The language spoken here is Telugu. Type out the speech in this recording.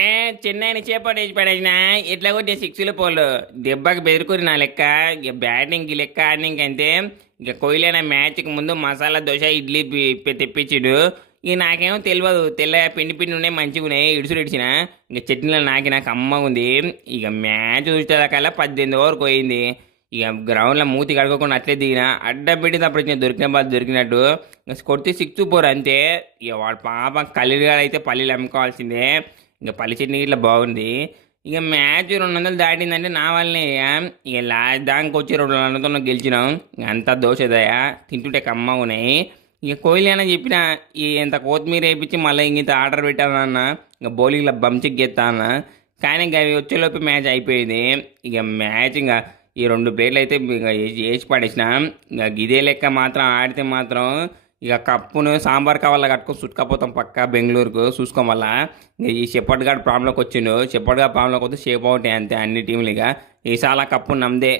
ఏ చెన్నైని చేపట్టేసి పడేసిన ఎట్లా కొట్టే సిక్స్లు పోలు దెబ్బకి బెదిరికూరి నా లెక్క. ఇక బ్యాటింగ్కి లెక్క ఆడినాక అంతే. ఇక కోహ్లీ మ్యాచ్కి ముందు మసాలా దోశ ఇడ్లీ తెప్పించాడు. ఇక నాకేమో తెలియదు, తెల్ల పిండి పిండి ఉన్నాయి, మంచిగా ఉన్నాయి, ఇడుసుడు ఇడిచిన. ఇక చట్నీలో నాకు అమ్మగా ఉంది. ఇక మ్యాచ్ చూసేదాకల్లా 18 ఓవర్ పోయింది. ఇక గ్రౌండ్లో మూతి కడుక్కోకుండా అట్లే దిగిన, అడ్డం పెట్టి తప్పుడు వచ్చిన దొరికిన బాధ దొరికినట్టు. ఇక కొడితే 6 పోరు అంతే. ఇక వాడు పాపం కల్లీలు అయితే పల్లీలు అమ్ముకోవాల్సిందే. ఇంకా పల్లి చట్నీ ఇట్లా బాగుంది. ఇక మ్యాచ్ 200 దాటిందంటే నా వల్లనే. ఇక లాస్ట్ దానికి వచ్చి 200తో గెలిచినాం. ఇక అంతా దోశదయ తింటుంటే కమ్మగా ఉన్నాయి. ఇక కోహ్లీ అన్న చెప్పిన ఈ ఇంత కొత్తిమీర వేయించి మళ్ళీ ఇంత ఆర్డర్ పెట్టానన్న. ఇక బౌలింగ్లో బంచిక్ గెత్తా అన్న. కానీ ఇంకా అవి వచ్చేలోపు మ్యాచ్ అయిపోయింది. ఇక మ్యాచ్ ఇంకా ఈ 2 ప్లేట్లు అయితే ఇక వేసి పడేసిన. ఇక ఇదే లెక్క మాత్రం ఆడితే మాత్రం ఇక కప్పును సాంబార్ కావాలా కట్టుకొని చుట్టుకపోతాం పక్క బెంగళూరుకు చూసుకోమల్లా. ఈ షెపర్డ్ గార్డ్ ప్రాబ్లంకి వచ్చిండు. షెపర్డ్ గార్డ్ ప్రాబ్లంకి వస్తే షేప్ అవుతాయి అంతే అన్ని టీంలు. ఇక ఈసారి కప్పు నమ్మదే.